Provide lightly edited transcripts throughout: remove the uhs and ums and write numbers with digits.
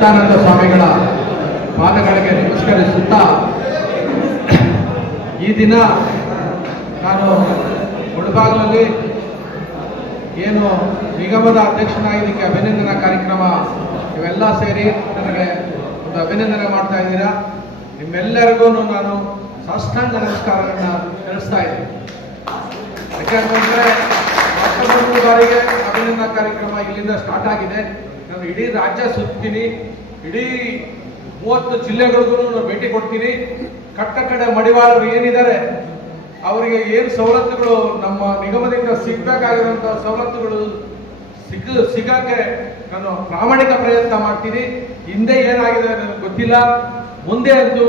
ಚಿತ್ತಾನಂದ ಸ್ವಾಮಿಗಳ ಪಾದಗಳಿಗೆ ನಮಸ್ಕರಿಸುತ್ತಾ ಈ ದಿನ ನಾನು ಮುಳಬಾಗಿಲಲ್ಲಿ ಏನು ನಿಗಮದ ಅಧ್ಯಕ್ಷನಾಗಿದ್ದಕ್ಕೆ ಅಭಿನಂದನಾ ಕಾರ್ಯಕ್ರಮ ಇವೆಲ್ಲ ಸೇರಿ ನನಗೆ ಒಂದು ಅಭಿನಂದನೆ ಮಾಡ್ತಾ ಇದ್ದೀರಾ. ನಿಮ್ಮೆಲ್ಲರಿಗೂ ನಾನು ಸಾಷ್ಟಾಂಗ ನಮಸ್ಕಾರವನ್ನು ತಿಳಿಸ್ತಾ ಇದ್ದೀನಿ. ಯಾಕೆಂತಂದರೆ ಮೊದಲ ಬಾರಿಗೆ ಅಭಿನಂದನಾ ಕಾರ್ಯಕ್ರಮ ಇಲ್ಲಿಂದ ಸ್ಟಾರ್ಟ್ ಆಗಿದೆ. ನಾನು ಇಡೀ ರಾಜ್ಯ ಸುತ್ತೀನಿ, ಇಡೀ 30 ಜಿಲ್ಲೆಗಳಿಗೂ ನಾನು ಭೇಟಿ ಕೊಡ್ತೀನಿ. ಕಡೆ ಮಡಿವಾಳರು ಏನಿದ್ದಾರೆ ಅವರಿಗೆ ಏನು ಸವಲತ್ತುಗಳು ನಮ್ಮ ನಿಗಮದಿಂದ ಸಿಗಬೇಕಾಗಿರುವಂಥ ಸವಲತ್ತುಗಳು ಸಿಗಕ್ಕೆ ನಾನು ಪ್ರಾಮಾಣಿಕ ಪ್ರಯತ್ನ ಮಾಡ್ತೀನಿ. ಹಿಂದೆ ಏನಾಗಿದೆ ನನಗೆ ಗೊತ್ತಿಲ್ಲ, ಮುಂದೆ ಅಂತೂ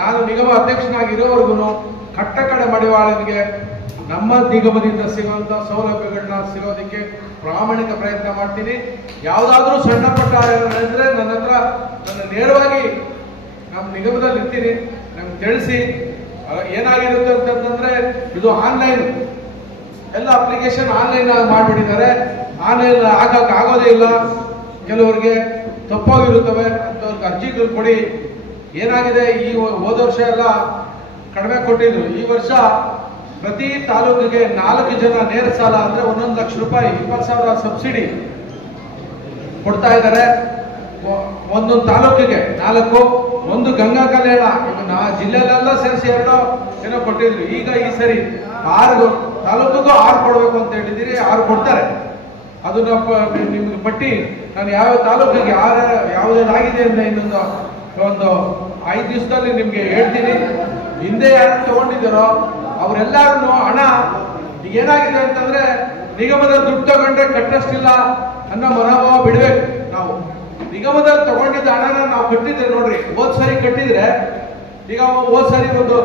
ನಾನು ನಿಗಮ ಅಧ್ಯಕ್ಷನಾಗಿರೋವರೆಗೂ ಕಡೆ ಮಡಿವಾಳನಿಗೆ ನಮ್ಮ ನಿಗಮದಿಂದ ಸಿಗುವಂಥ ಸೌಲಭ್ಯಗಳನ್ನ ಸಿಗೋದಕ್ಕೆ ಪ್ರಾಮಾಣಿಕ ಪ್ರಯತ್ನ ಮಾಡ್ತೀನಿ. ಯಾವುದಾದ್ರೂ ಸಣ್ಣ ಪಟ್ಟ ಅಂದರೆ ನನ್ನ ಹತ್ರ ನನ್ನ ನೇರವಾಗಿ ನಮ್ಮ ನಿಗಮದಲ್ಲಿ ಇರ್ತೀನಿ, ನಮ್ಗೆ ತಿಳಿಸಿ. ಏನಾಗಿರುತ್ತೆ ಅಂತಂದ್ರೆ ಇದು ಆನ್ಲೈನ್ ಎಲ್ಲ ಅಪ್ಲಿಕೇಶನ್ ಆನ್ಲೈನ್ ಮಾಡಿಬಿಟ್ಟಿದ್ದಾರೆ. ಆನ್ಲೈನ್ ಆಗೋದೇ ಇಲ್ಲ, ಕೆಲವರಿಗೆ ತಪ್ಪಾಗಿರುತ್ತವೆ ಅಂಥವ್ರಿಗೆ ಅರ್ಜಿಗಳು ಕೊಡಿ. ಏನಾಗಿದೆ, ಈ ಹೋದ ವರ್ಷ ಎಲ್ಲ ಕಡಿಮೆ ಕೊಟ್ಟಿದ್ರು. ಈ ವರ್ಷ ಪ್ರತಿ ತಾಲೂಕಿಗೆ 4 ಜನ ನೇರ ಸಾಲ ಅಂದ್ರೆ 1 ಲಕ್ಷ ರೂಪಾಯಿ 20,000 ಸಬ್ಸಿಡಿ ಕೊಡ್ತಾ ಇದ್ದಾರೆ. ಒಂದೊಂದು ತಾಲೂಕಿಗೆ 4, ಒಂದು ಗಂಗಾ ಕಲ್ಯಾಣ ಜಿಲ್ಲೆಲೆಲ್ಲ ಸೇರಿಸಿ 2 ಏನೋ ಕೊಟ್ಟಿದ್ರು. ಈಗ ಈ ಸರಿ 6 ತಾಲೂಕಿಗೂ 6 ಕೊಡ್ಬೇಕು ಅಂತ ಹೇಳಿದಿರಿ, 6 ಕೊಡ್ತಾರೆ. ಅದನ್ನ ನಿಮ್ಗೆ ಪಟ್ಟಿ ನಾನು ಯಾವ ತಾಲೂಕಿಗೆ ಯಾವುದಾಗಿದೆ ಅಂತ ಇನ್ನೊಂದು 5 ದಿವಸದಲ್ಲಿ ನಿಮ್ಗೆ ಹೇಳ್ತೀನಿ. ಹಿಂದೆ ಯಾರು ತಗೊಂಡಿದ್ದಾರೋ ಅವರೆಲ್ಲರೂ ಹಣ ಏನಾಗಿದೆ ಅಂತಂದ್ರೆ ನಿಗಮದಲ್ಲಿ ದುಡ್ಡು ತಗೊಂಡ್ರೆ ಕಟ್ಟಷ್ಟಿಲ್ಲ ಅನ್ನೋ ಮನೋಭಾವ ಬಿಡ್ಬೇಕು. ನಾವು ನಿಗಮದಲ್ಲಿ ತಗೊಂಡಿದ್ದ ಹಣನ ನಾವು ಕಟ್ಟಿದ್ರೆ ನೋಡ್ರಿ, ಹೋದ್ ಸರಿ ಕಟ್ಟಿದ್ರೆ ಈಗ ಹೋದ್ ಸರಿ ಒಂದು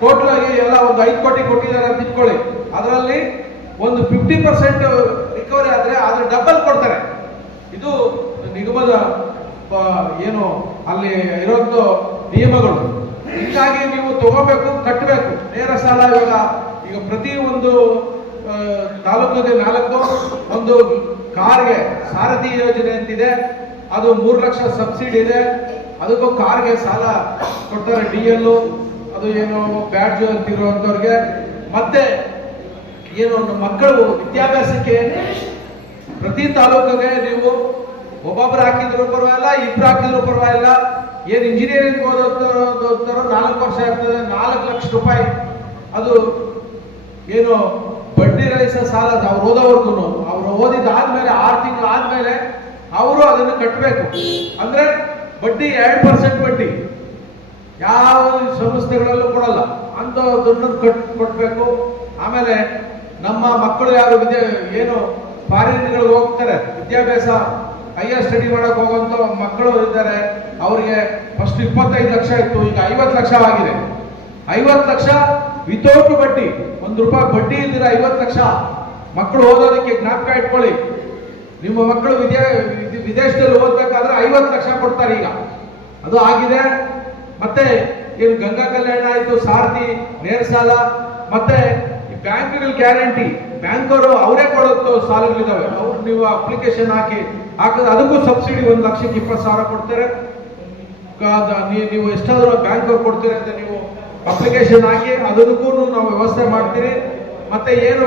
ಟೋಟಲ್ ಆಗಿ ಎಲ್ಲ ಒಂದು 5 ಕೋಟಿ ಕೊಟ್ಟಿದ್ದಾರೆ ಅಂತ ಇಟ್ಕೊಳ್ಳಿ. ಅದರಲ್ಲಿ ಒಂದು 50% ರಿಕವರಿ ಆದ್ರೆ ಅದ್ರ ಡಬಲ್ ಕೊಡ್ತಾರೆ. ಇದು ನಿಗಮದ ಏನು ಅಲ್ಲಿ ಇರೋದು ನಿಯಮಗಳು. ಹೀಗಾಗಿ ನೀವು ತಗೋಬೇಕು, ಕಟ್ಟಬೇಕು. ನೇರ ಸಾಲ ಈಗ ಪ್ರತಿ ಒಂದು ತಾಲೂಕಿಗೆ 4, ಒಂದು ಕಾರ್ಗೆ ಸಾರಥಿ ಯೋಜನೆ ಅಂತಿದೆ, ಅದು 3 ಲಕ್ಷ ಸಬ್ಸಿಡಿ ಇದೆ. ಅದಕ್ಕೂ ಕಾರ್ಗೆ ಸಾಲ ಕೊಡ್ತಾರೆ, DL ಅದು ಏನು ಬ್ಯಾಡ್ಜ್ ಅಂತಿರುವಂತವ್ರಿಗೆ. ಮತ್ತೆ ಏನು ಮಕ್ಕಳು ವಿದ್ಯಾಭ್ಯಾಸಕ್ಕೆ ಪ್ರತಿ ತಾಲೂಕಿಗೆ ನೀವು ಒಬ್ಬೊಬ್ರು ಹಾಕಿದ್ರು ಪರವಾಗಿಲ್ಲ, 2 ಹಾಕಿದ್ರು ಪರವಾಗಿಲ್ಲ. ಏನು ಇಂಜಿನಿಯರಿಂಗ್ ಓದೋತಾರೋ 4 ವರ್ಷ ಇರ್ತದೆ, 4 ಲಕ್ಷ ರೂಪಾಯಿ ಅದು ಏನು ಬಡ್ಡಿ ರಹಿತ ಸಾಲ. ಅವ್ರು ಓದೋವರ್ಗು ಅವ್ರು ಓದಿದ್ದಾದ್ಮೇಲೆ 6 ತಿಂಗಳು ಆದ್ಮೇಲೆ ಅವರು ಅದನ್ನು ಕಟ್ಟಬೇಕು. ಅಂದ್ರೆ ಬಡ್ಡಿ 2% ಬಡ್ಡಿ ಯಾವ ಸಂಸ್ಥೆಗಳಲ್ಲೂ ಕೊಡಲ್ಲ ಅಂತ ದುಡ್ಡನ್ನು ಕೊಟ್ಬೇಕು. ಆಮೇಲೆ ನಮ್ಮ ಮಕ್ಕಳು ಯಾರು ಏನು ಫಾರಿನ್ಗಳಿಗೆ ಹೋಗ್ತಾರೆ, ವಿದ್ಯಾಭ್ಯಾಸ ಹೈಯರ್ ಸ್ಟಡಿ ಮಾಡಕ್ ಹೋಗುವಂತ ಮಕ್ಕಳು ಇದ್ದಾರೆ, ಅವರಿಗೆ ಫಸ್ಟ್ 25 ಲಕ್ಷ ಇತ್ತು, ಈಗ 50 ಲಕ್ಷ ಆಗಿದೆ. 50 ಲಕ್ಷ ವಿತೌಟ್ ಬಡ್ಡಿ, ₹1 ಬಡ್ಡಿ ಇದ್ದೀರ 50 ಲಕ್ಷ ಮಕ್ಕಳು ಓದೋದಕ್ಕೆ. ಜ್ಞಾಪಕ ಇಟ್ಕೊಳ್ಳಿ, ನಿಮ್ಮ ಮಕ್ಕಳು ವಿದೇಶದಲ್ಲಿ ಓದ್ಬೇಕಾದ್ರೆ 50 ಲಕ್ಷ ಕೊಡ್ತಾರೆ ಈಗ, ಅದು ಆಗಿದೆ. ಮತ್ತೆ ಏನು ಗಂಗಾ ಕಲ್ಯಾಣ ಆಯ್ತು, ಸಾರಥಿ ನೇರ ಸಾಲ, ಮತ್ತೆ ಬ್ಯಾಂಕ್ಗಳ ಗ್ಯಾರಂಟಿ, ಬ್ಯಾಂಕವರು ಅವರೇ ಕೊಡೋದು ಸಾಲಗಳಿದಾವೆ. ಅವ್ರು ನೀವು ಅಪ್ಲಿಕೇಶನ್ ಹಾಕಿದ್ರೆ ಅದಕ್ಕೂ ಸಬ್ಸಿಡಿ 1 ಲಕ್ಷಕ್ಕೆ 20,000 ಕೊಡ್ತಾರೆ. ನೀವು ಎಷ್ಟಾದ್ರೂ ಬ್ಯಾಂಕ್ ಅವ್ರು ಕೊಡ್ತೀರಿ ಅಂತ ನೀವು ಅಪ್ಲಿಕೇಶನ್ ಹಾಕಿ ಅದಕ್ಕೂ ನಾವು ವ್ಯವಸ್ಥೆ ಮಾಡ್ತೀರಿ. ಮತ್ತೆ ಏನು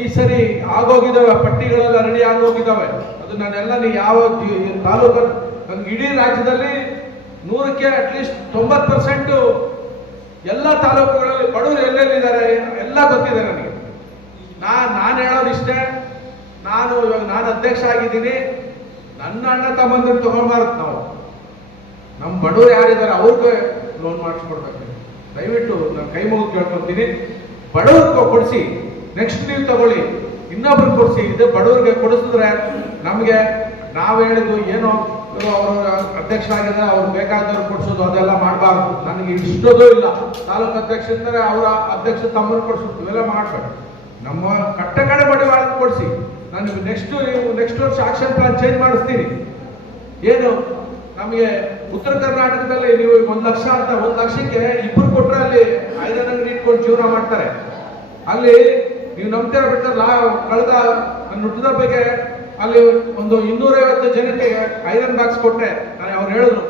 ಈ ಸರಿ ಆಗೋಗಿದ್ದಾವೆ, ಪಟ್ಟಿಗಳೆಲ್ಲ ರೆಡಿ ಆಗೋಗಿದ್ದಾವೆ. ಅದು ನಾನೆಲ್ಲ ಯಾವ ತಾಲೂಕು, ನನ್ಗೆ ಇಡೀ ರಾಜ್ಯದಲ್ಲಿ 100ಕ್ಕೆ ಅಟ್ಲೀಸ್ಟ್ 90% ಎಲ್ಲ ತಾಲೂಕುಗಳಲ್ಲಿ ಬಡವರು ಎಲ್ಲೆಲ್ಲಿದ್ದಾರೆ ಎಲ್ಲ ಗೊತ್ತಿದೆ ನನಗೆ. ನಾನು ಹೇಳೋದಿಷ್ಟೇ, ಇವಾಗ ನಾನು ಅಧ್ಯಕ್ಷ ಆಗಿದ್ದೀನಿ, ನನ್ನ ಅಣ್ಣ ತಮ್ಮಂದಿರು ತಗೊಂಡ್ಬಾರದು. ನಾವು ನಮ್ಮ ಬಡವರು ಯಾರಿದ್ದಾರೆ ಅವ್ರಿಗೆ ಲೋನ್ ಮಾಡಿಸ್ಕೊಡ್ಬೇಕು. ದಯವಿಟ್ಟು ನಾನು ಕೈ ಮುಗಿದು ಕೇಳ್ಕೊತೀನಿ, ಬಡವ್ರಿಗೆ ಕೊಡಿಸಿ. ನೆಕ್ಸ್ಟ್ ನೀವು ತಗೊಳ್ಳಿ, ಇನ್ನೊಬ್ರಿಗೆ ಕೊಡಿಸಿ. ಇದು ಬಡವರಿಗೆ ಕೊಡಿಸಿದ್ರೆ ನಮಗೆ ನಾವು ಹೇಳಿದ್ದು ಏನೋ ಅವರು ಅಧ್ಯಕ್ಷರಾಗಿದ್ದಾರೆ, ಅವ್ರು ಬೇಕಾದವ್ರು ಕೊಡಿಸೋದು ಅದೆಲ್ಲ ಮಾಡಬಾರ್ದು. ನನಗೆ ಇಷ್ಟೋದು ಇಲ್ಲ. ತಾಲೂಕು ಅಧ್ಯಕ್ಷ ಇದ್ದಾರೆ, ಅವರ ಅಧ್ಯಕ್ಷ ತಮ್ಮನ್ನು ಕೊಡಿಸೋದು ಇವೆಲ್ಲ ಮಾಡ್ಬೇಕು. ನಮ್ಮ ಕಡೆ ಮಡಿವಾಳ ಕೊಡಿಸಿ. ನಾನು ನೆಕ್ಸ್ಟ್ ವರ್ಷ ಆಕ್ಷನ್ ಪ್ಲಾನ್ ಚೇಂಜ್ ಮಾಡಿಸ್ತೀನಿ. ಏನು ನಮಗೆ ಉತ್ತರ ಕರ್ನಾಟಕದಲ್ಲಿ ನೀವು 1 ಲಕ್ಷ ಅಂತ 1 ಲಕ್ಷಕ್ಕೆ 2 ಕೊಟ್ಟರೆ ಅಲ್ಲಿ 5 ಅಂಗಡಿ ಇಟ್ಕೊಂಡು ಜೀವನ ಮಾಡ್ತಾರೆ. ಅಲ್ಲಿ ನೀವು ನಂಬ್ತೀರ ಬಿಟ್ಟಲ್ಲ, ಕಳೆದ ನನ್ನ ಹುಟ್ಟಿದ ಬಗ್ಗೆ ಅಲ್ಲಿ ಒಂದು 250 ಜನಕ್ಕೆ ಐರನ್ ಬಾಕ್ಸ್ ಕೊಟ್ಟೆ. ಅವ್ರು ಹೇಳಿದ್ರು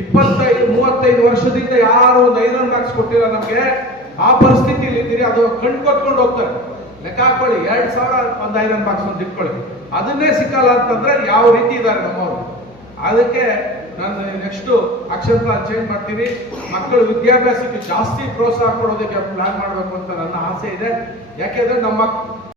25-35 ವರ್ಷದಿಂದ ಯಾರು ಒಂದು ಐರನ್ ಬಾಕ್ಸ್ ಕೊಟ್ಟಿಲ್ಲ ನಮ್ಗೆ, ಆ ಪರಿಸ್ಥಿತಿಯಲ್ಲಿ ಇದ್ದೀರಿ, ಅದು ಕಣ್ ಕೊತ್ಕೊಂಡು ಹೋಗ್ತಾರೆ. ಲೆಕ್ಕ ಹಾಕೊಳ್ಳಿ, 2000 ಒಂದು ಐರನ್ ಬಾಕ್ಸ್ ಒಂದು ಇಟ್ಕೊಳ್ಳಿ, ಅದನ್ನೇ ಸಿಕ್ಕಲ್ಲ ಅಂತಂದ್ರೆ ಯಾವ ರೀತಿ ಇದ್ದಾರೆ ನಮ್ಮವರು. ಅದಕ್ಕೆ ನಾನು ನೆಕ್ಸ್ಟ್ ಆಕ್ಷನ್ ಪ್ಲಾನ್ ಚೇಂಜ್ ಮಾಡ್ತೀನಿ. ಮಕ್ಕಳ ವಿದ್ಯಾಭ್ಯಾಸಕ್ಕೆ ಜಾಸ್ತಿ ಪ್ರೋತ್ಸಾಹ ಕೊಡೋದಕ್ಕೆ ಪ್ಲಾನ್ ಮಾಡಬೇಕು ಅಂತ ನನ್ನ ಆಸೆ ಇದೆ. ಯಾಕೆಂದ್ರೆ ನಮ್ಮ